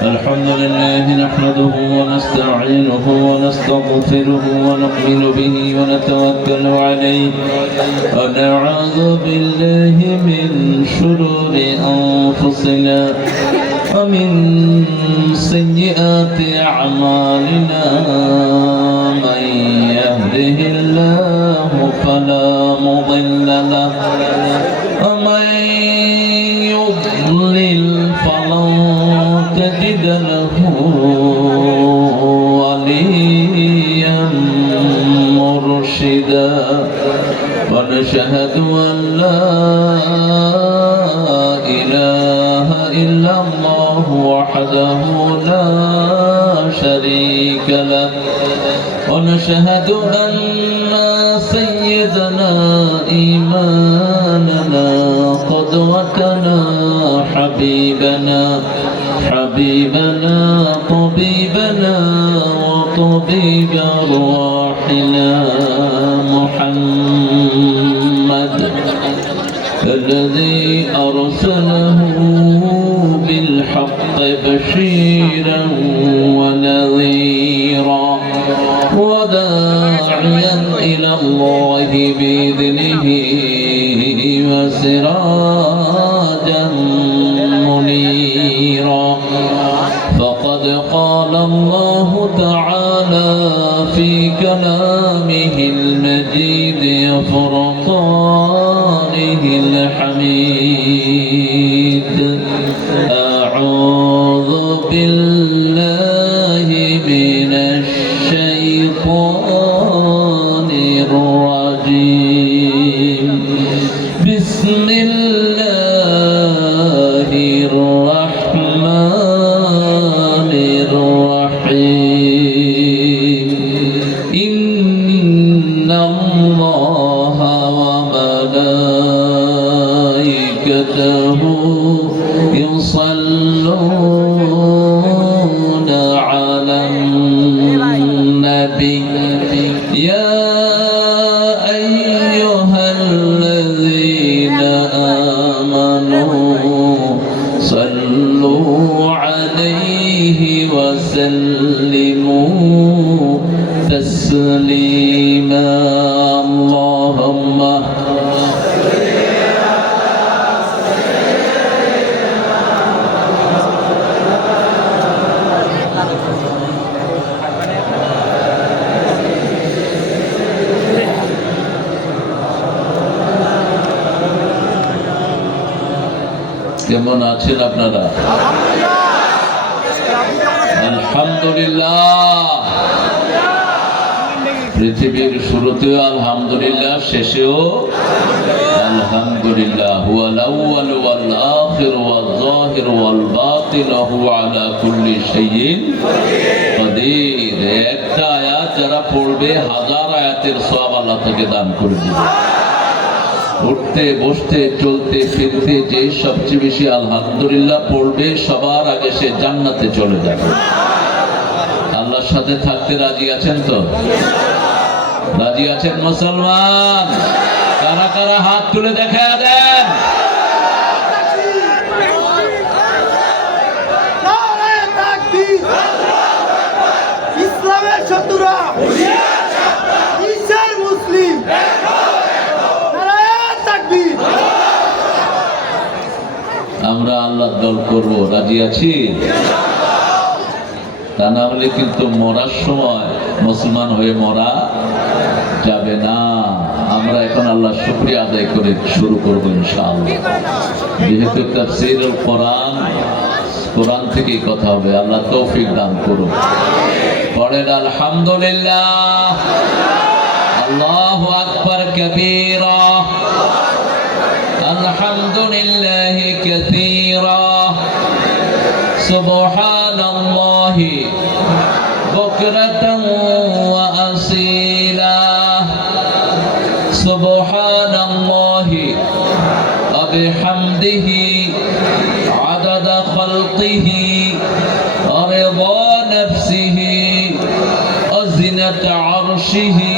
الحمد لله نحمده ونستعينه ونستغفره ونؤمن به ونتوكل عليه ونعوذ بالله من شرور أنفسنا ومن سيئات أعمالنا من يهده الله فلا مضل له ومن يضلل فلن تجد له وليا مرشدا ونشهد أن لا إله إلا الله وحده لا شريك له ونشهد أن سيدنا إمامنا قدوتنا حبيبنا طبيبنا وطبيب أرواحنا محمد الذي أرسله بالحق بشيرا ونذيرا وداعيا إلى الله بإذنه وسراجا منيرا فقد قال الله تعالى في كلامه المجيد وفرقانه الحميد أعوذ بالله من الشيطان الرجيم بسم الله الرحمن الرحيم إن الله وملائكته يصلون على النبي يا أيها الذين آمنوا صلوا عليه وسلموا تسليما اللهم কেমন আছেন আপনারা? আলহামদুলিল্লাহ। পৃথিবীর শুরুতেও আলহামদুলিল্লাহ, শেষেও আলহামদুলিল্লাহ। হুয়াল আউয়াল ওয়াল আখির ওয়াল যাহির ওয়াল বাতিন হুয়া আলা কুল্লি শাইইন কাদির। একটা আয়াত যারা পড়বে 1000 আয়াতের সওয়াব আল্লাহ থেকে দান করে দিবে। উঠতে বসতে চলতে ফিরতে যে সবচেয়ে বেশি আলহামদুলিল্লাহ পড়বে সবার আগে সে জান্নাতে চলে যাবে। আল্লাহর সাথে থাকতে রাজি আছেন তো? রাজি আছেন মুসলমান? কারা কারা হাত তুলে দেখা দেন? ইসলামের শত্রুরা মুসলিম আমরা আল্লাহর দল করব, রাজি আছি? তা না হলে কিন্তু মরার সময় মুসলমান হয়ে মরা যাবে না। আমরা এখন আল্লাহর শুকরিয়া আদায় করে শুরু করব ইনশাআল্লাহ। যেহেতু তাফসীরুল কোরআন, কোরআন থেকেই কথা হবে। আল্লাহ তৌফিক দান করুন। পড়েন আলহামদুলিল্লাহ। আল্লাহু আকবার কাবীরা। আলহামদুলিল্লাহি কাসীরা। সুবহানাল্লাহি বুকরাতান ওয়া আসীলা। সুবহানাল্লাহি ওয়া বিহামদিহি আদাদা খালকিহি ওয়া রিদা নাফসিহি ওয়া জিনাতা আরশিহি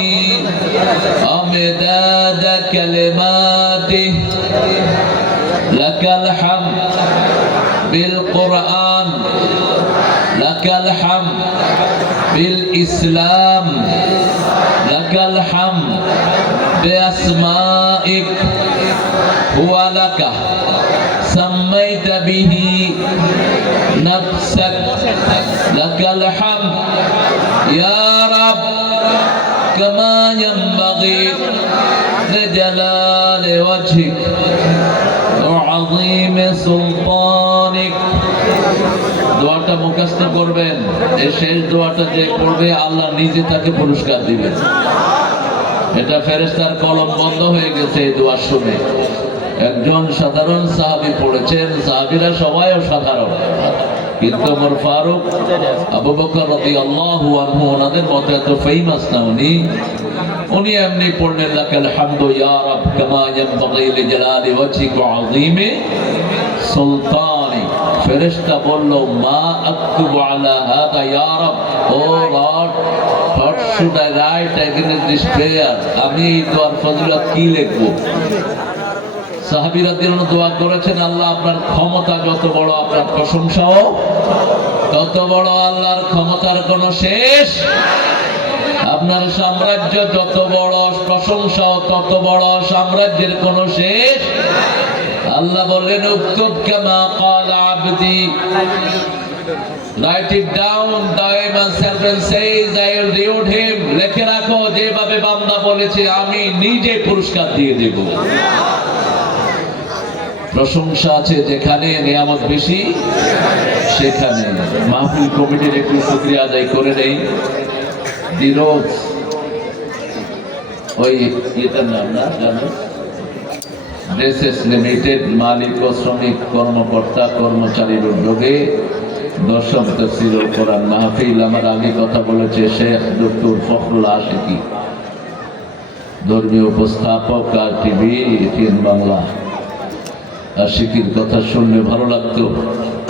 ওয়া মিদাদা কালিমাতিহি। لك الحمد بالقرآن লাকাল হামদ বিল ইসলাম, লাকাল হামদ বিআসমাইক হুয়া লাকা সাম্মাইতা বিহি নাফসাক, লাকাল হামদ ইয়া রাব কামা ইয়ানবাগি লিজালালি ওয়াজহিক ওয়া আযীমি সুলতানিক। দোয়াটা মুখস্থ করবেন। এই শেষ দোয়াটা যে পড়বে আল্লাহ নিজে তাকে পুরস্কার দিবেন। এটা ফেরেশতার কলম বন্ধ হয়ে গেছে এই দোয়া শুনে। একজন সাধারণ সাহাবী পড়েছেন, সাহাবীরা সবাই সাধারণ, কিন্তু ওমর ফারুক, আবু বকর রাদিয়াল্লাহু আনহু ওনাদের মতো এত ফেমাস না উনি এমনি পড়লেন লাকাল হামদু ইয়া রাব কামা ইয়ানবাগি লিজালালি ওয়াজহিক ওয়া আযীমি সুলতানিক। ফেরেশতা বলল মা আকতুবু আলা হাদা ইয়া রাব, ও Lord, what should I write against this prayer? আমি এই দোয়ার ফজিলত কি লিখব? সাহাবীরা দিন দোয়া করেছেন, আল্লাহ আপনার ক্ষমতা যত বড়, আপনার প্রশংসাও তত বড়। আল্লাহর ক্ষমতার কোনো শেষ, আপনার সাম্রাজ্য যত বড়, প্রশংসাও তত বড়, সাম্রাজ্যের কোনো শেষ। আল্লাহ বললেন উক্তুব কামা ক্বালা আবদি, write it down, my servant says I will reward him. লিখে রাখো, যেভাবে বান্দা বলেছে আমি নিজে পুরস্কার দিয়ে দেব। প্রশংসা আছে যেখানে, নিয়ামত বেশি সেখানে। মাহফিল কমিটির একটু শুকরিয়া আদায় করে নেই। দিরোজ ওই এটার নাম না জানো, ড্রেসেস লিমিটেড মালিক ও শ্রমিক কর্মকর্তা কর্মচারীর উদ্যোগে 10ম তাফসীরুল কোরআন মাহফিল। আমার আগে কথা বলেছে শেখ ডক্টর ফখরুল আশিকি, ধর্মীয় উপস্থাপক আর টিভি এটিএন বাংলা। আশিকির কথা শুনলে ভালো লাগতো,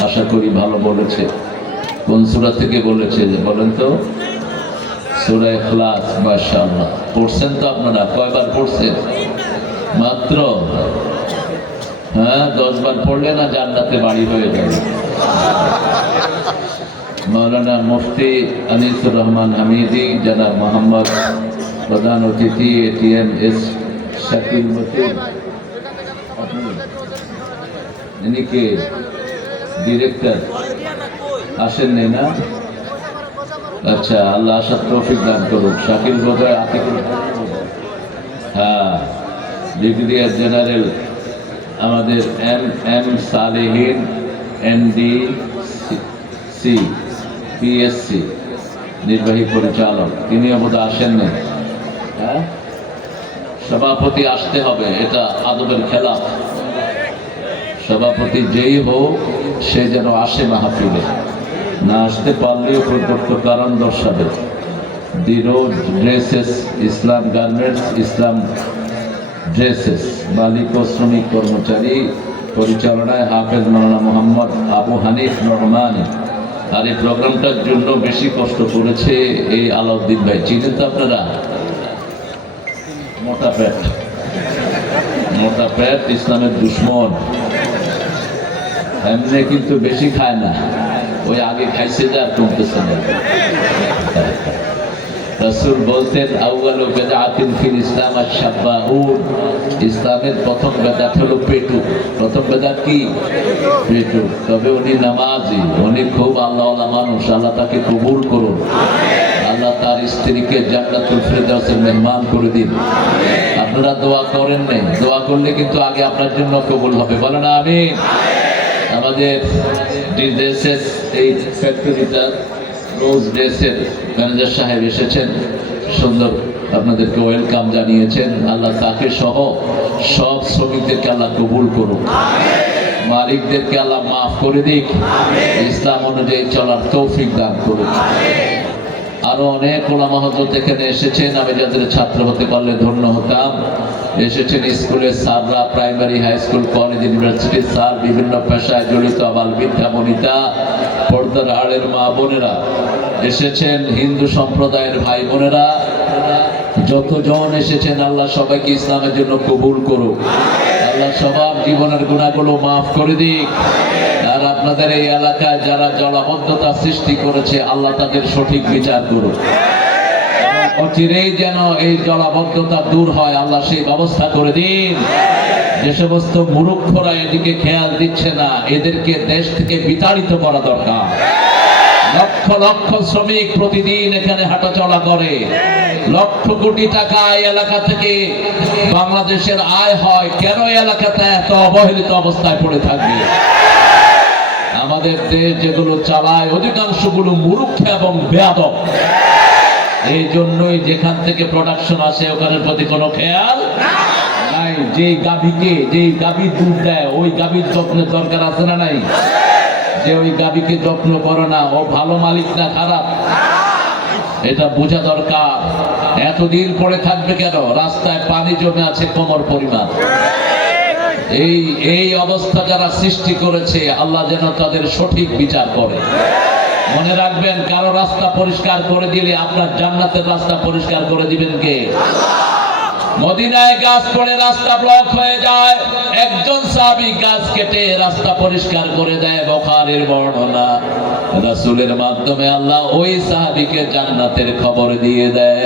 আশা করি ভালো বলেছে। কোন সূরা থেকে বলেছে বলেন তো? সূরা ইখলাস। মাশাআল্লাহ, পড়ছেন তো আপনারা? কয়বার পড়ছেন? মাত্র 10 বার পড়লে না জান্নাতে বাড়ি হয়ে যাবে। মাওলানা মুফতি আনিসুর রহমান হামিদি, জনাব মোহাম্মদ প্রধান অতিথি এটিএম এস শাকিল মতিন, ইনি কে ডিরেক্টর আসেন নেই না? আচ্ছা, আল্লাহ আসার তৌফিক দান করুক। শাকিল বোধহয় আতিকুল, হ্যাঁ, ব্রিগেডিয়ার জেনারেল আমাদের এম সালেহীন এমডি সি পিএসসি নির্বাহী পরিচালক, তিনিও বোধহয় আসেন না। হ্যাঁ, সভাপতি আসতে হবে, এটা আদবের খেলা। সভাপতি যেই হোক সে যেন আসে মাহফিলে, না আসতে পারলেও প্রদত্ত কারণ দর্শাবে। দিরোজ ড্রেসেস ইসলাম গার্মেন্টস, ইসলাম ড্রেসেস মালিক ও শ্রমিক কর্মচারী পরিচালনায় হাফেজ মাওলানা মোহাম্মদ আবু হানিফ নোমানী। আর এই প্রোগ্রামটার জন্য বেশি কষ্ট করেছে এই আলাউদ্দিন ভাই। চিনেন তো আপনারা? মোটা পেট, মোটা পেট, ইসলামের দুশ্মন। এমনি কিন্তু বেশি খায় না, ওই আগে খাইছে যা কমতেছে না। রাসূল বলতেন আউয়ালু বিদআতিন ফিল ইসলাম আশ-শাব্বাউন, ইসলামের প্রথম বেদাত হলো পেটু। প্রথম বেদাত কি? পেটু। তবে উনি নামাজি, উনি খুব আল্লাহওয়ালা মানুষ। আল্লাহ তাকে কবুল করুন, আল্লাহ তার স্ত্রীকে জান্নাতুল ফিরদাউসের মেহমান করে দিন। আপনারা দোয়া করেন নাই, দোয়া করলে কিন্তু আগে আপনার জন্য কবুল হবে। বলেন আমিন। আমাদের ড্রেসেস এই ফ্যাক্টরিটা রোজ ড্রেসের ম্যানেজার সাহেব এসেছেন, সুন্দর আপনাদেরকে ওয়েলকাম জানিয়েছেন। আল্লাহ তাকে সহ সব শ্রমিকদেরকে আল্লাহ কবুল করুন, মালিকদেরকে আল্লাহ মাফ করে দিক, ইসলাম অনুযায়ী চলার তৌফিক দান করুন। আরো অনেক ওলামা হযরত এখানে এসেছেন, আমি যাদের ছাত্র হতে পারলে ধন্য হতাম। এসেছেন স্কুলের স্যাররা, প্রাইমারি, হাই স্কুল, কলেজ, ইউনিভার্সিটির স্যার, বিভিন্ন পেশায় জড়িত আবাল বৃদ্ধা বনিতা, পর্দার আড়ের মা বোনেরা এসেছেন, হিন্দু সম্প্রদায়ের ভাই বোনেরা, যতজন এসেছেন আল্লাহ সবাইকে ইসলামের জন্য কবুল করুক। আল্লাহ সবার জীবনের গুনাহগুলো মাফ করে দিক। আর আপনাদের এই এলাকায় যারা জলাবদ্ধতা সৃষ্টি করেছে আল্লাহ তাদের সঠিক বিচার করুন। অচিরেই যেন এই জলাবদ্ধতা দূর হয়, আল্লাহ সেই ব্যবস্থা করে দিন। যে সমস্ত মূর্খরা এদিকে খেয়াল দিচ্ছে না, এদেরকে দেশ থেকে বিতাড়িত করা দরকার। লক্ষ লক্ষ শ্রমিক প্রতিদিন এখানে হাঁটাচলা করে, লক্ষ কোটি টাকা এই এলাকা থেকে বাংলাদেশের আয় হয়। কেন এই এলাকাতে এত অবহেলিত অবস্থায় পড়ে থাকবে? আমাদের দেশ যেগুলো চালায় অধিকাংশগুলো মূর্খ এবং বেয়াদব। এই জন্যই যেখান থেকে প্রোডাকশন আসে ওখানের প্রতি কোনো খেয়াল নাই। যেই গাভী দুধ দেয় ওই গাভীর যত্নের দরকার আছে না নাই? যে ওই গাভীকে যত্ন করে না, ও ভালো মালিক না খারাপ, এটা বোঝা দরকার। এতদিন পড়ে থাকবে কেন? রাস্তায় পানি জমে আছে কোমর পরিমাণ। এই অবস্থা যারা সৃষ্টি করেছে আল্লাহ যেন তাদের সঠিক বিচার করে। মনে রাখবেন, কারো রাস্তা পরিষ্কার করে দিলে আপনার জান্নাতের রাস্তা পরিষ্কার করে দিবেন কে? মদিনায় গাছ পড়ে রাস্তা ব্লক হয়ে যায়, একজন সাহাবী গাছ কেটে রাস্তা পরিষ্কার করে দেয়। বুখারীর বর্ণনা, রাসূলের মাধ্যমে আল্লাহ ওই সাহাবীকে জান্নাতের খবর দিয়ে দেয়।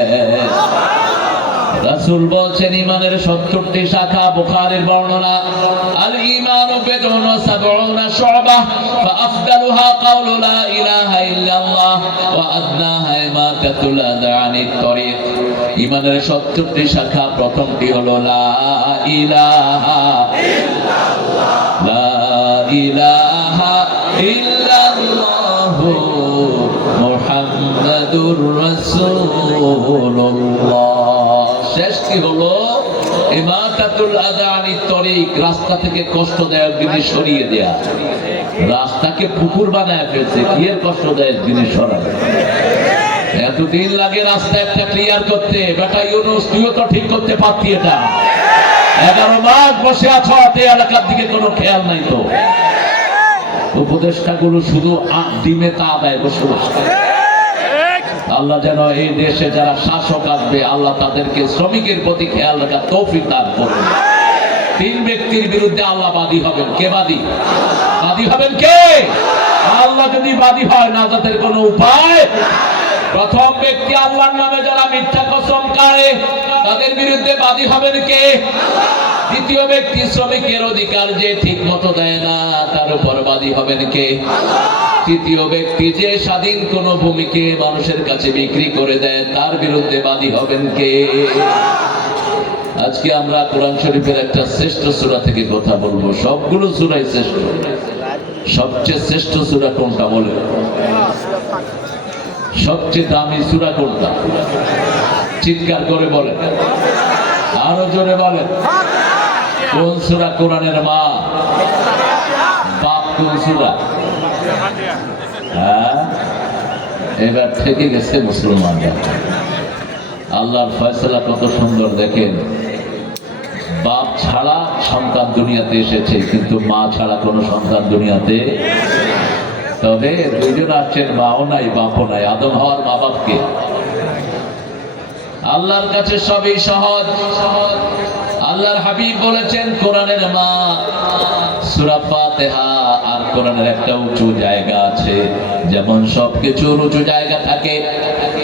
রাসূল বলছেন ঈমানের 70টি শাখা। বুখারীর বর্ণনা, আল ঈমানু বিদউন ওয়া সাবউনা শু'বা ফাআফদালুহা কাওলু লা ইলাহা ইল্লাল্লাহ ওয়া আদনাহা ইমাতাতুল আযা আনিত তরিক। ঈমানের 70টি শাখা, প্রথমটি হলো লা ইলাহা ইল্লাল্লাহ, লা ইলাহা ইল্লাল্লাহু মুহাম্মাদুর রাসূলুল্লাহ। শেষটি হলো ইমাতাতুল আযা আনিত তরিক, রাস্তা থেকে কষ্ট দেয় জিনিস সরিয়ে দেয়া। রাস্তাকে পুকুর বানায় ফেলছে, কি এর কষ্ট দেয় জিনিস সরাবে? এতদিন লাগে রাস্তা একটা ক্লিয়ার করতে। বেটা ইউনূস, তুইও তো ঠিক করতে পারতি এটা। 11 মাস বসে আছো, এই এলাকার দিকে কোনো খেয়াল নাই তো। উপদেষ্টাগুলো শুধু ডিমে তা দেয় বসে বসে। আল্লাহ যেন এই দেশে যারা শাসক আসবে আল্লাহ তাদেরকে শ্রমিকের প্রতি খেয়াল রাখার তৌফিক দান করুন। 3 ব্যক্তির বিরুদ্ধে আল্লাহ বাদী হবেন। কে বাদী? বাদী হবেন কে? আল্লাহ যদি বাদী হয়, নাজাতের কোনো উপায়। প্রথম ব্যক্তি, আল্লাহর নামে যারা মিথ্যা কসম কাড়ে তাদের বিরুদ্ধে বাদী হবেন কে? দ্বিতীয় ব্যক্তি, শ্রমিকের অধিকার যে ঠিক মতো দেয় না তার উপর বাদী হবেন কে? তৃতীয় ব্যক্তি, যে স্বাধীন কোন ভূমিকে মানুষের কাছে বিক্রি করে দেয় তার বিরুদ্ধে বাদী হবেন কে? আজকে আমরা কোরআন শরীফের একটা শ্রেষ্ঠ সূরা থেকে কথা বলবো। সবগুলো সূরাই শ্রেষ্ঠ। সবচেয়ে শ্রেষ্ঠ সূরা কোনটা বলে? সবচেয়ে দামি সূরা কোনটা? চিৎকার করে বলেন, আরো জোরে বলেন। কোন সূরা কোরআনের মা? বাপ কোন সূরা? হ্যাঁ, এবার থেকে গেছে মুসলমানরা। আল্লাহর ফয়সালা কত সুন্দর দেখেন। বাপ ছাড়া সন্তান দুনিয়াতে এসেছে, কিন্তু মা ছাড়া কোনো সন্তান দুনিয়াতে। তবে দুইজন আসছেন, মাও নাই বাপও নাই। আদম হওয়ার মা বাপকে আল্লাহর কাছে সবই সহজ। আল্লাহর হাবিব বলেছেন কোরআনের মা সূরা ফাতিহা। আর কোরআনের একটা উঁচু জায়গা আছে, যেমন সবকিছুর উঁচু জায়গা থাকে,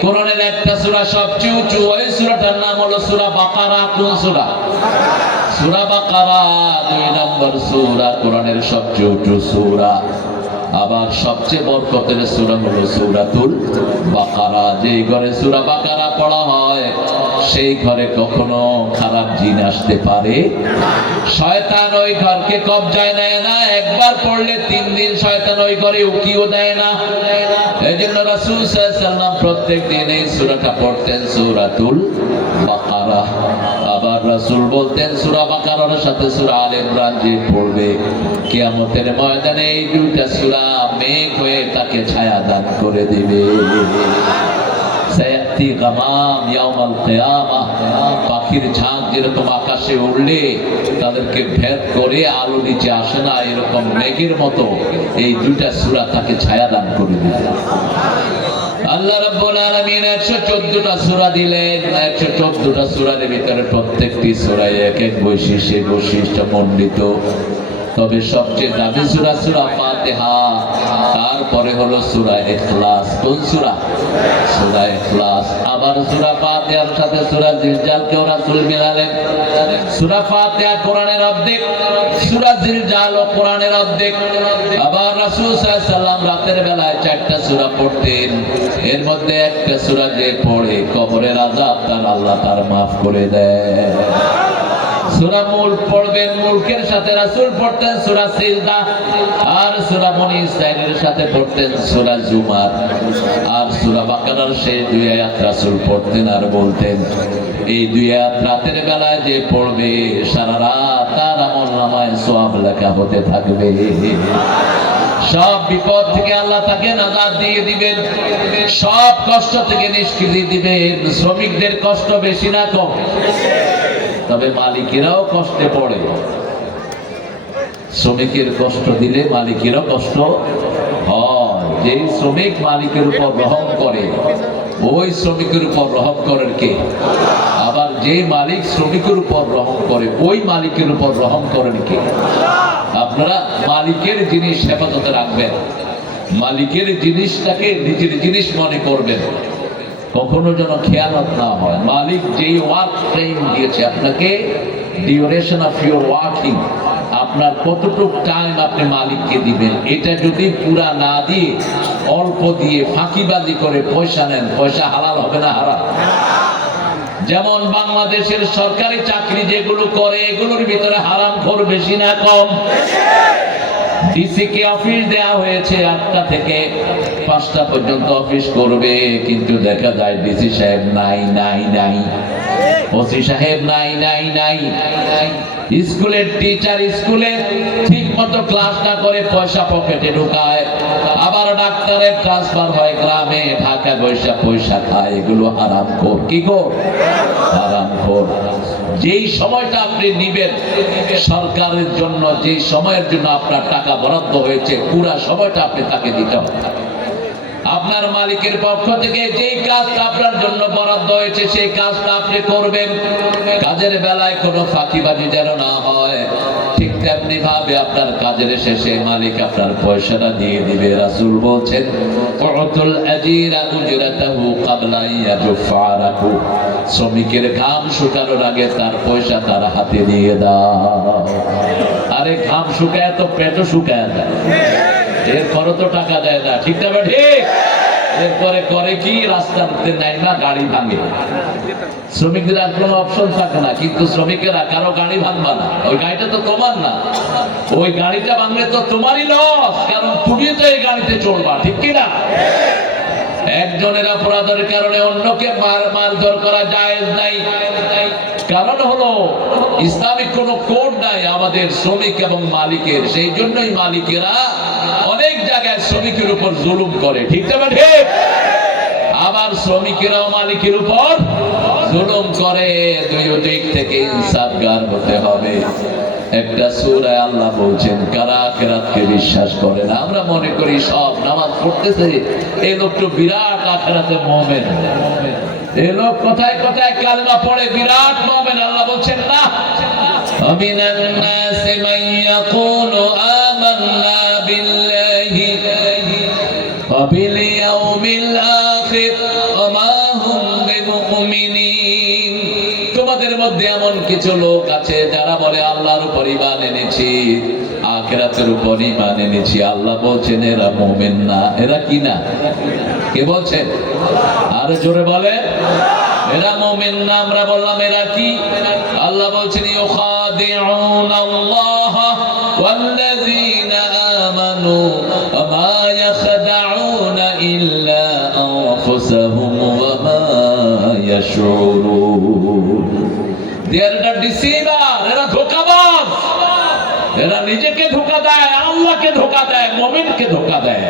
কোরআনের একটা সূরা সবচেয়ে উঁচু। ওই সূরাটার নাম হলো সূরা বাকারা। কোন সূরা? সূরা বাকারা 2 নম্বর সূরা, কোরআনের সবচেয়ে উঁচু সূরা। আবার সবচেয়ে বরকতের সূরা হলো সূরাতুল বাকারা। যেই ঘরে সূরা বাকারা পড়া হয় সেই ঘরে কখনো খারাপ জিন আসতে পারে। শয়তান ওই ঘরকে কবজায় নেয় না। একবার পড়লে 3 দিন শয়তান ওই ঘরে উকিও দেয় না। এইজন্য রাসূল সাল্লাল্লাহু আলাইহি ওয়াসাল্লাম প্রত্যেকদিন এই সূরাটা পড়তেন, সূরাতুল বাকারা। আবার রাসূল বলতেন সূরা বাকারার সাথে সূরা আলে ইমরান যে পড়বে কিয়ামতের ময়দানে এই দুইটা সূরা মেঘ হয়ে তাকে ছায়া দান করে দিবে। সায়াতি গামাম ইয়াউমাল কিয়ামাহ, পাখির ঝাঁক যেরকম আকাশে উড়লে তাদেরকে ভেদ করে আলো নিচে আসে না, এরকম মেঘের মতো এই দুইটা সূরা তাকে ছায়া দান করে দিবে। আল্লাহ রাব্বুল আলামিন 114টা সূরা দিলেন। 114টা সূরার ভিতরে প্রত্যেকটি সূরায় এক এক বৈশিষ্ট্যে বৈশিষ্ট্য মণ্ডিত। তবে সবচেয়ে দামি সূরা সূরা ফাতিহা, তারপরে হলো সূরা ইখলাস। কোন সূরা? সূরা ইখলাস। আবার সূরা ফাতিহার সাথে সূরা জিলজাল কে রাসূল মিলালেন। সূরা ফাতিহা কোরআনের অর্ধেক, সূরা জিলজাল ও কোরআনের অর্ধেক। আবার রাসূল সাল্লাল্লাহু আলাইহি সাল্লাম রাতের বেলায় 4টা সূরা পড়তেন, এর মধ্যে একটা সূরা যে পড়ে কবরের আযাব তার আল্লাহ তার মাফ করে দেয়। সূরা মুলক পড়বেন, মুলকের সাথে রাসূল পড়তেন সূরা সিজদা, আর সূরা বনী ইসরাঈলের সাথে পড়তেন সূরা জুমার, আর সূরা বাকারার শেষ 2 আয়াত রাসূল পড়তেন আর বলতেন এই 2 আয়াত রাতের বেলায় যে পড়বে সারা রাত তার আমলনামায় সওয়াব লেখা হতে থাকবে। সব বিপদ থেকে আল্লাহ তাকে নাজাত দিয়ে দিবেন, সব কষ্ট থেকে নিষ্কৃতি দিবেন। শ্রমিকদের কষ্ট বেশি না কম? তবে মালিকেরাও কষ্টে পড়ে। শ্রমিকের কষ্ট দিলে মালিকেরও কষ্ট হয়। যে শ্রমিক মালিকের উপর রহম করে ওই শ্রমিকের উপর রহম করেন কে? আবার যে মালিক শ্রমিকের উপর রহম করে ওই মালিকের উপর রহম করেন কে? আপনারা মালিকের জিনিস হেফাজতে রাখবেন, মালিকের জিনিসটাকে নিজের জিনিস মনে করবেন, কখনো যেন খেয়ালত না হয়। মালিক যেই ওয়ার্ক টাইম দিয়েছে আপনাকে, ডিউরেশন অফ ইউর ওয়ার্কিং, আপনার কতটুকু টাইম আপনি মালিককে দিবেন, এটা যদি পুরা না দিয়ে অল্প দিয়ে ফাঁকিবাজি করে পয়সা নেন, পয়সা হালাল হবে না হারাম? যেমন বাংলাদেশের সরকারি চাকরি যেগুলো করে এগুলোর ভিতরে হারামখোর বেশি না কম? ডিসি কে অফিস দেয়া হয়েছে 8টা থেকে 5টা পর্যন্ত অফিস করবে, কিন্তু দেখা যায় ডিসি সাহেব নাই, ওসি সাহেব নাই। স্কুলের টিচার স্কুলে ঠিক মতো ক্লাস না করে পয়সা পকেটে ঢুকায়, আবার ডাক্তারের ট্রান্সফার হয় গ্রামে, ঢাকা পয়সা খায়। এগুলো হারামখোর। কি গো? হারামখোর। যেই সময়টা আপনি নিবেন সরকারের জন্য, যেই সময়ের জন্য আপনার টাকা বরাদ্দ হয়েছে পুরা সময়টা আপনি তাকে দিতে হবে। আপনার মালিকের পক্ষ থেকে যেই কাজটা আপনার জন্য বরাদ্দ হয়েছে সেই কাজটা আপনি করবেন। কাজের বেলায় কোনো ফাঁকিবাজি যেন না হয়। ঠিক তেমনি ভাবে আপনার কাজের শেষে মালিক আপনার পয়সাটা দিয়ে দিবে। রাসূল বলছেন উতুল আজিরা উজরাতাহু ক্বাবলা ইয়াজুফা আরাকু, শ্রমিকের ঘাম শুকানোর আগে তার পয়সা তার হাতে দিয়ে দাও। আরে ঘাম শুকায় তো পেটও শুকায় না, এরপরে তো টাকা দেয় না। ঠিক না ঠিক? এরপরে করে কি? রাস্তাতে নেয় না, গাড়ি ভাঙে। শ্রমিকদের আর কোনো অপশন থাকে না, কিন্তু শ্রমিকেরা কারো গাড়ি ভাঙবা না, ওই গাড়িটা তো তোমার না। ওই গাড়িটা ভাঙলে তো তোমারই লস, কারণ তুমি তো এই গাড়িতে চড়বা। ঠিক কিনা? একজনের অপরাধের কারণে অন্যকে মারধর করা জায়েজ নাই। কারণ হলো ইসলামিক কোন কোড নাই আমাদের শ্রমিক এবং মালিকের। সেই জন্যই মালিকেরা অনেক জায়গায় শ্রমিকের উপর জুলুম করে। ঠিক না ঠিক? আবার শ্রমিকেরাও মালিকের উপর জুলুম করে। দুই দিক থেকে ইনসাফগার হতে হবে। একটা সূরায় আল্লাহ বলছেন কারা আখিরাতকে বিশ্বাস করে না। আমরা মনে করি সব নামাজ পড়তেছে এই লোক তো বিরাট আখিরাতের মুমিন, এই লোক কোথায় কোথায় কালেমা পড়ে বিরাট মুমিন। আল্লাহ বলছেন না, আমিনান নাসি মান ইয়াকুলু আমান্না বিল্লাহি ওয়া বিল ইয়াউমিল আখির ওয়া মা হুম বিমুমিনিন। তোমাদের মধ্যে এমন কিছু লোক আছে যারা বলে আল্লাহর উপর ঈমান এনেছি, আখিরাতের উপর ঈমান এনেছি। আল্লাহ বলছেন এরা মুমিন না। এরা কি না? কে বলছেন? আর জোরে বলে, এরা মুমিন না। আমরা বললাম এরা কি? আল্লাহ বলছেন ইউখাদিউনাল্লাহ ওয়াল্লাযীনা আমানু ওয়া মা ইয়াখদাউনা ইল্লা আনফুসাহুম ওয়া মা ইয়াশউরুন। They are the deceiver, এরা ধোঁকাবাজ। এরা নিজেকে ধোঁকা দেয়, আল্লাহকে ধোঁকা দেয়, মুমিনকে ধোঁকা দেয়।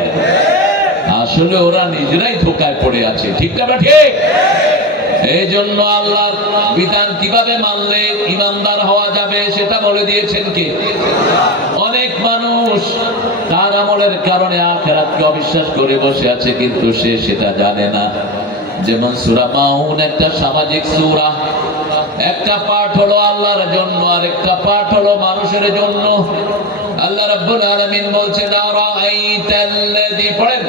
আসলে ওরা নিজেরাই ধোঁকায় পড়ে আছে। ঠিক না ঠিক? এই জন্য আল্লাহর বিধান কিভাবে মানলে ইমানদার হওয়া যাবে সেটা বলে দিয়েছেন কে? অনেক মানুষ তার আমলের কারণে আখিরাতকে অবিশ্বাস করে বসে আছে, কিন্তু সে সেটা জানে না। যেমন সূরা মাউন একটা সামাজিক সূরা, একটা পাঠ হলো আল্লাহর জন্য, আর একটা পাঠ হলো মানুষের জন্য। আল্লাহ রাব্বুল আলামিন বলছেন আরাআইতাল্লাযী, পড়েন,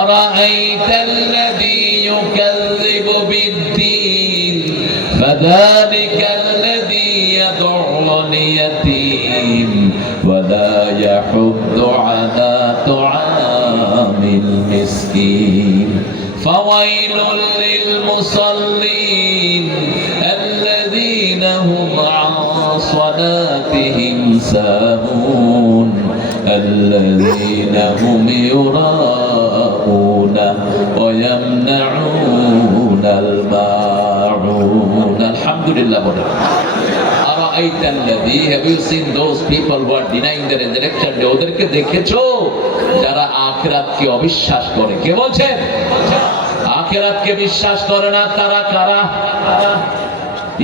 আরাআইতাল্লাযী ইউকাযযিবু বিদ্দীন ফাযালিকাল্লাযী ইয়াদউল ইয়াতীম ওয়া লা ইয়াহুদ্দু আলা তুআমিল মিসকিন ফাওয়াইলুল লিল মুসাল্লিন আল্লাযীনা হুম আন সালাতিহিম সাহুন الذين هم يراءون ويمنعون الماعون. Alhamdulillah. Have you seen those people who are denying the resurrection? ওদেরকে দেখেছো যারা আখিরাতকে অবিশ্বাস করে? কে বলছেন আখিরাতকে বিশ্বাস করে না? তারা কারা?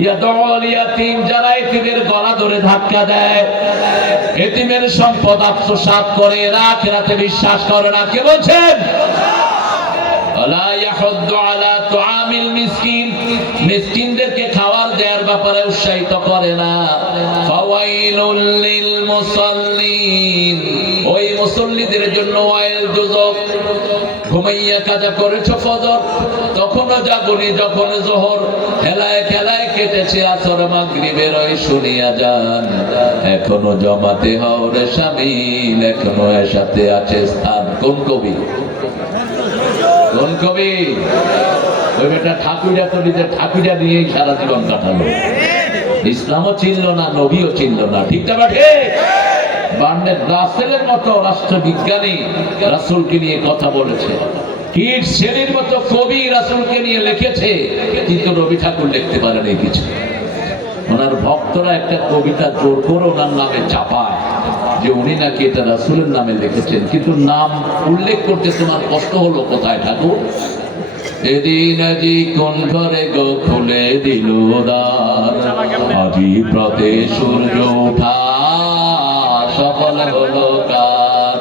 ইয়াদউল ইয়াতীম, যারা এতিমের গলা ধরে ধাক্কা দেয়, এতিমের সম্পদ আত্মসাৎ করে, এরা আখিরাতে বিশ্বাস করে না। কে বলছেন? ওয়ালা ইয়াহুদ্দু আলা তুআমিল মিসকিন, মিসকিনদেরকে খাবার দেওয়ার ব্যাপারে উৎসাহিত করে না। ফাওয়াইলুল লিল মুসাল্লিন, ওই মুসল্লিদের জন্য ওয়াইল, দুজক। ঘুমাইয়া কাজা করেছো ফজর, তখনও জাগুনি, যখন যোহর খেলায় খেলায় কেটেছে আসর, মাগরিবের ওই শুনিয়া যান, এখনো জমাতে হও রে শামিল, এখনো এর সাথে আছে স্থান। কোন কবি? কোন কবি? ওই বেটা ঠাকুরা তো নিজের ঠাকুরা নিয়েই সারা জীবন কাটালো। ইসলামও চিনল না, নবীও চিনল না। ঠিক না ঠিক? বার্নার্ড রাসেলের মতো রাষ্ট্রবিজ্ঞানী রাসূলকে নিয়ে কথা বলেছে, কিট শেরির মতো কবি রাসূলকে নিয়ে লিখেছে, কিন্তু রবি ঠাকুর লিখতে পারেনি কিছু। ওনার ভক্তরা একটা কবিতা জোর করে ওনার নামে চাপায় যে উনি নাকি এটা রাসূলের নামে লিখেছেন, কিন্তু নাম উল্লেখ করতে তোমার কষ্ট হলো কোথায় ঠাকুর? এদিন আজি কোন ঘরে গো খুলে দিল দ্বার, আজি প্রতে সূর্য ওঠা সফল হলো কার,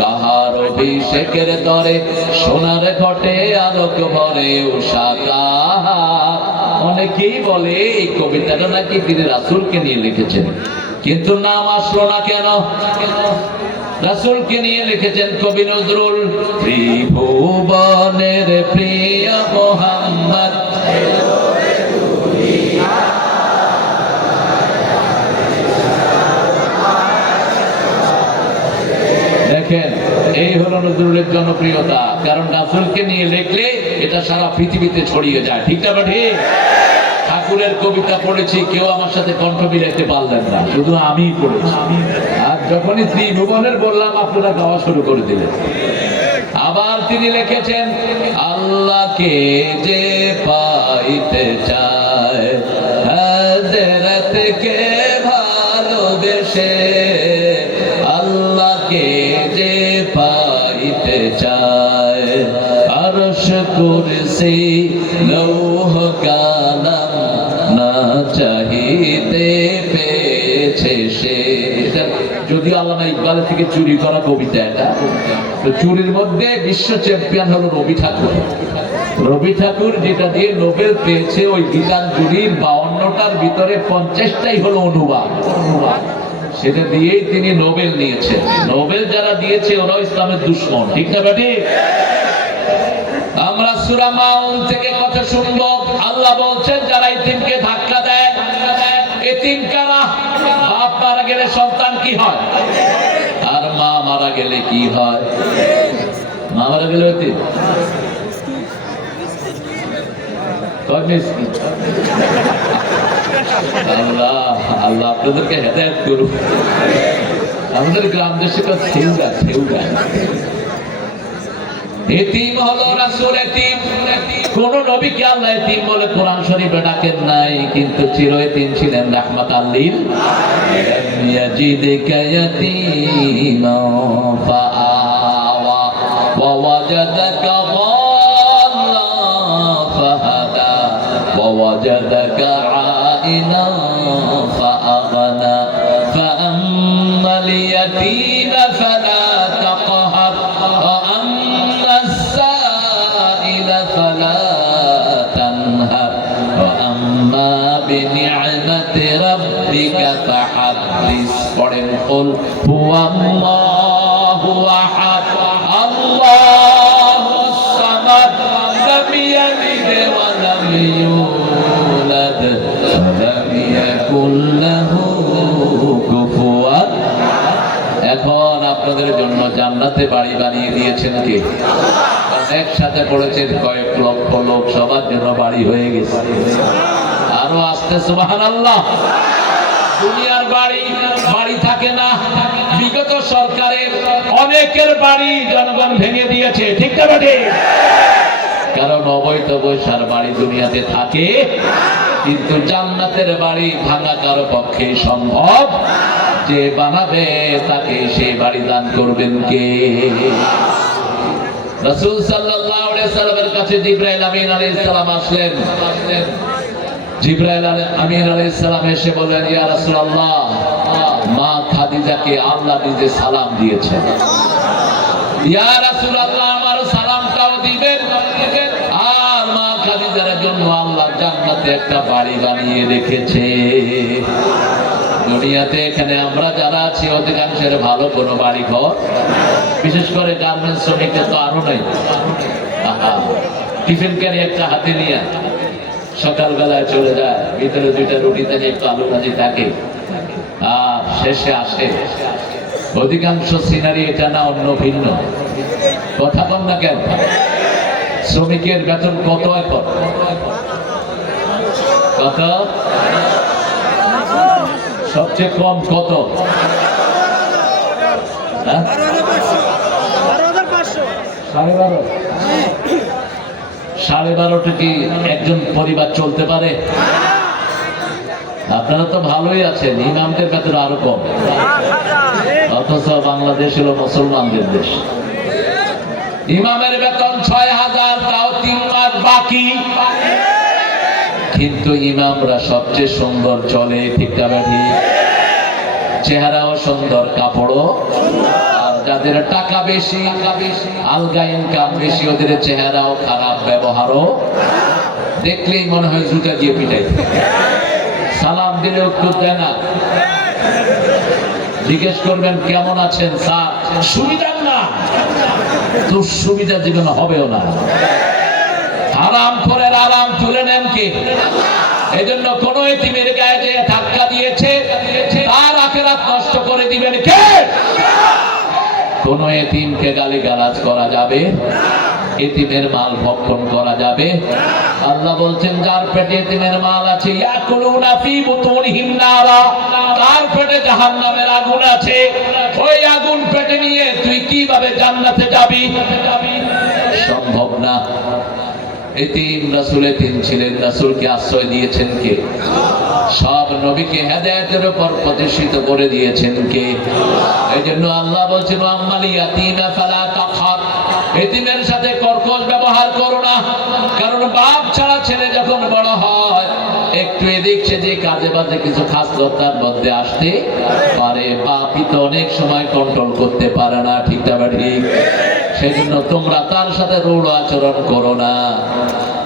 কাহার অভিষেকের তরে সোনার ঘটে আলোক ভরে উষা কাহার। অনেকেই বলে এই কবিতাটা নাকি তিনি রাসূলকে নিয়ে লিখেছেন, কিন্তু নাম আসলো না কেন? রাসূলকে নিয়ে লিখেছেন কবি নজরুল, ত্রিভুবনের প্রিয় মুহাম্মদ, দেখেন এই হলো নজরুলের জনপ্রিয়তা, কারণ রাসূলকে নিয়ে লিখলে এটা সারা পৃথিবীতে ছড়িয়ে যায়। ঠিক না ঠিক? ঠাকুরের কবিতা পড়েছি, কেউ আমার সাথে কণ্ঠ মিলাইতে পারলেন না, শুধু আমিই পড়েছি। আর যখনই ত্রিভুবনের বললাম, আপনারা গাওয়া শুরু করে দিলেন। আবার তিনি লিখেছেন, আল্লাহকে যে পাইতে চায় হযরতকে ভালোবেসে, আল্লাহকে যে পাইতে চায় আরশ কুরসি লৌহ কালাম না চাহিতে পেয়েছে সে। যদিও আল্লামা ইকবালের থেকে চুরি করা কবিতা এটা, তো চুরির মধ্যে বিশ্ব চ্যাম্পিয়ন হলো রবি ঠাকুর। রবি ঠাকুর যেটা দিয়ে নোবেল পেয়েছে, ওই গীতাঞ্জলির 52টার ভিতরে 50টাই হলো অনুবাদ। সেটা দিয়েই তিনি নোবেল নিয়েছেন। নোবেল যারা দিয়েছে ওরাও ইসলামের দুশমন। ঠিক না বেটি? আমরা সূরা মাউন থেকে কথা শুনবো। আল্লাহ বলছেন যারা এতিমকে ধাক্কা দেয়, এতিম কারা? বাপ মারা গেলে সন্তান কি হয়? আর মা মারা গেলে কি হয়? মা মারা গেলে এতিম কয় মিসকিন। আল্লাহ আল্লাহ আপনাদেরকে হেদায়েত করুন। আমাদের গ্রাম দেশে ছেউগা ছেউগা এতিম হলো রাসূল। এতিম কোন নবীকে আল্লাহ এতিম বলে কোরআন শরীফে ডাকেন নাই, কিন্তু চির এতিম ছিলেন রাহমাতাল লিল আলামিন। ইয়াজিদকা ইয়াতীমান ফাআওয়া ওয়া ওয়াজাদাকা দাল্লান ফাহাদা ওয়া ওয়াজাদাকা আইলান ফাআগনা ফাআম্মাল ইয়াতীমা ফালা তাকহার ওয়া আম্মাস সাইলা ফালা তানহার ওয়া আম্মা বিনি কুল হুয়াল্লাহু আহাদ আল্লাহুস সামাদ লাম ইয়ালিদ ওয়া লাম ইউলাদ ওয়া লাম ইয়াকুল লাহু কুফুয়ান। এখন আপনাদের জন্য জান্নাতে বাড়ি বানিয়ে দিয়েছেন কে? একসাথে পড়েছেন কয়েক লক্ষ লোক, সবার জন্য বাড়ি হয়ে গেছে। আরো আসতে সুবহানাল্লাহ। দুনিয়ার বাড়ি থাকে না। বিগত সরকারের অনেকের বাড়ি জনগণ ভেঙে দিয়েছে, ঠিক না বেঠিক? কারণ অবৈধ পয়সার বাড়ি দুনিয়াতে থাকে, কিন্তু জান্নাতের বাড়ি ভাঙা কারো পক্ষে সম্ভব। যে বানাবে তাকে সেই বাড়ি দান করবেন কে? রাসূল সাল্লাল্লাহু আলাইহি সাল্লামের কাছে জিবরাইল আমিন আলাইহিস সালাম আসলেন। জিবরাইল আমিন আলাইহিস সালাম এসে বললেন, ইয়া রাসূলুল্লাহ, মা খাদিজাকে আল্লাহ নিজে সালাম দিয়েছেন। ইয়া রাসূলুল্লাহ, আমার সালামটাও দিবেন। আর মা খাদিজার জন্য আল্লাহ জান্নাতে একটা বাড়ি বানিয়ে রেখেছে। দুনিয়াতে এখানে আমরা যারা আছি অধিকাংশের ভালো কোনো বাড়ি ঘর, বিশেষ করে গার্মেন্টস শ্রমিকদের তো আরো নাই। টিফিন ক্যারি একটা হাতে নিয়ে সকালবেলায় চলে যায়, ভিতরে দুইটা রুটি থেকে একটু আলু ভাজি থাকে, আর শেষে আসে। অধিকাংশ সিনারি এটা না, অন্য ভিন্ন। কথা বল না কেন? শ্রমিকের বেতন কত এখন? কত? সবচেয়ে কম কত? 12,500 কি একজন পরিবার চলতে পারে? আপনারা তো ভালোই আছেন, ইমামদের বেতন আরো কম। অথচ বাংলাদেশ হলো মুসলমানদের দেশ। ইমামের বেতন 6,000, তাও 3 মাস বাকি। কিন্তু ইমামরা সবচেয়ে সুন্দর চলে, ঠিক না বেঠিক? চেহারাও সুন্দর, কাপড়ও। আর যাদের টাকা বেশি, আলগা ইনকাম বেশি, ওদের চেহারাও খারাপ, ব্যবহারও দেখলেই মনে হয় জুতা দিয়ে পিটাই। সালাম দিলে উত্তর দেয় না। জিজ্ঞেস করবেন কেমন আছেন স্যার, সুবিধা না, তোর সুবিধা জীবনে হবেও না। আরাম করে আরাম তুলে নেন কে? এই জন্য কোন এতিমের গায়ে যে ধাক্কা দিয়েছে তার আখিরাত নষ্ট করে দিবেন কে? কোন এতিমকে গালিগালাজ করা যাবে, এতিমের মাল ভক্ষণ করা যাবে? আল্লাহ বলছেন, যার পেটে এতিমের মাল আছে, ইয়াকুলুনা ফি বুতুনিহিম নারা, তার পেটে জাহান্নামের আগুন আছে। ওই আগুন পেটে নিয়ে তুই কিভাবে জান্নাতে যাবি? সম্ভব না। এতিম রাসূল এতিম ছিলেন, রাসূলকে আশ্রয় দিয়েছেন কে? সব নবীকে হেদায়েতের উপর প্রতিষ্ঠিত করে দিয়েছেন কে? এইজন্য আল্লাহ বলছেন, আম্মাল ইয়াতীমা ফালা তাকহার, এতিমের সাথে কর্কশ ব্যবহার করো না। কারণ বাপ ছাড়া ছেলে যখন বড় হয়, একটু এদিক সেদিক কাজে বাজে কিছু খাসলত তার মধ্যে আসতে পারে। বাপই তো অনেক সময় কন্ট্রোল করতে পারে না, ঠিক না ঠিক? সেই জন্য তোমরা তার সাথে রূঢ় আচরণ করো না।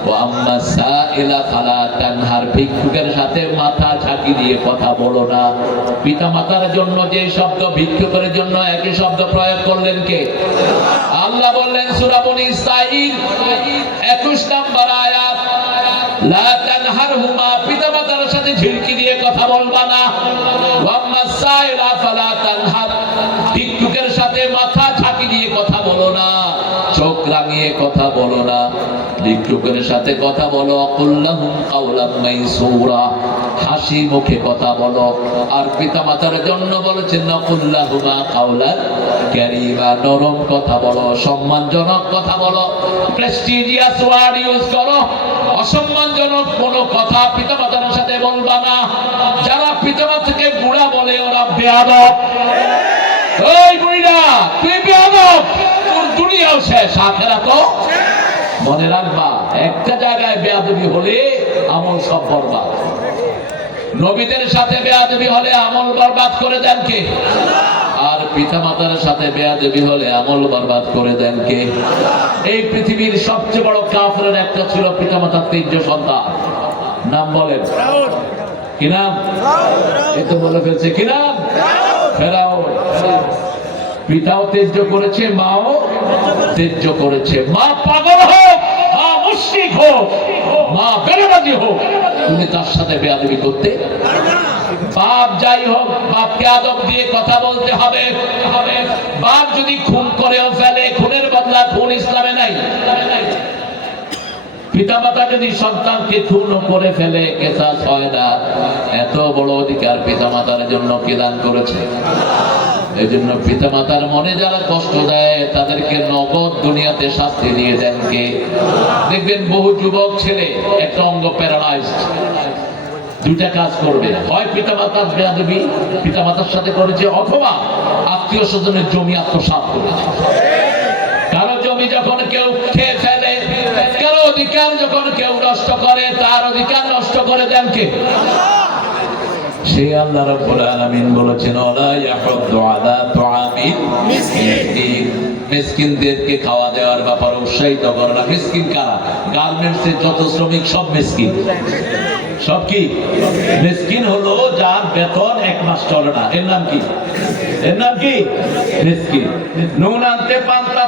ও আম্মা সাইলা ফালা তানহার, ভিক্ষুকের সাথে মাথা ঝাঁকি দিয়ে কথা বলো না। পিতা মাতার জন্য যে শব্দ ভিক্ষুকের জন্য একই শব্দ প্রয়োগ করলেন কে? আল্লাহ বললেন সূরা বনী ইসরাঈল 21 নম্বর আয়াত, লা তানহারহুমা, পিতা মাতার সাথে ঝিড়কি দিয়ে কথা বলবা না। ওয়া আম্মা সাইলা ফালা তানহার, ভিক্ষুকের সাথে মাথা ঝাঁকি দিয়ে কথা বলো না, চোখ রাঙিয়ে কথা বলো না। ভিক্ষুকের সাথে কথা বলো, কুল্লাহুম কাওলাম মাইসুরা, হাসি মুখে কথা বলো। আর পিতা মাতার জন্য বলেছেন, কুল্লাহুমা কাওলান কারীমা, নরম কথা বলো, সম্মানজনক কথা বলো। প্রেস্টিজিয়াস ওয়ার্ড ইউজ করো, অসম্মানজনক কোনো কথা পিতা মাতার সাথে বলবা না। যারা পিতা মাতাকে বুড়া বলে ওরা বেয়াদব। ওই বুড়া, তুই বেয়াদব, তোর দুনিয়াও শেষ, আখিরাতও। মনে রাখবা, একটা জায়গায় বেয়াদবি হলে আমল সব বরবাদ। নবীদের সাথে বেয়াদবি হলে আমল বরবাদ করে দেন কে? আর পিতা মাতার সাথে বেয়াদবি হলে আমল বরবাদ করে দেন কে? এই পৃথিবীর সবচেয়ে বড় কাফেরের একটা ছিল পিতা মাতার 3 সন্তান। নাম বলেন, কি নাম? এই তো বলে ফেলছে, কি নাম? ফেরাও পিতাও তেজ্য করেছে, মাও তেজ্য করেছে। মা পাগল হোক, মা মুশরিক হোক, মা বেনামাজি হোক, তুমি তার সাথে বেয়াদবি করতে। বাপ যাই হোক, বাপকে আদব দিয়ে কথা বলতে হবে। বাপ যদি খুন করেও ফেলে, খুনের বদলা খুন ইসলামে নাই। পিতামাতা যদি সন্তানকে খুন করে ফেলে, কেসাস হয় না। এত বড় অধিকার পিতামাতার জন্য কে দান করেছে? এই জন্য পিতামাতার মনে যারা কষ্ট দেয় তাদেরকে নগদ দুনিয়াতে শাস্তি দিয়ে দেন কে? দেখবেন বহু যুবক ছেলে একটা অঙ্গ প্যারালাইজড, দুইটা কাজ করবে, হয় পিতামাতার বেয়াদবি পিতামাতার সাথে করেছে, অথবা আত্মীয় স্বজনের জমি আত্মসাৎ করেছে। কারো জমি যখন কেউ খেয়ে ফেলে, কারো অধিকার যখন কেউ নষ্ট করে, তার অধিকার নষ্ট করে দেন কে? সেই আল্লাহ রাব্বুল আলামিন বলেছেন, ওয়ালা ইয়াহুদ্দু আলা তুআমিল মিসকিন। মিসকিনদেরকে খাওয়া দেওয়ার ব্যাপারে উৎসাহিত করে না। মিসকিন কারা? গার্মেন্টসের যত শ্রমিক সব মিসকিন। সব কি মিসকিন? হলো যার বেতন এক মাস চলে না, এর নাম কি? এর নাম কি? মিসকিন। নুন আনতে পান্তা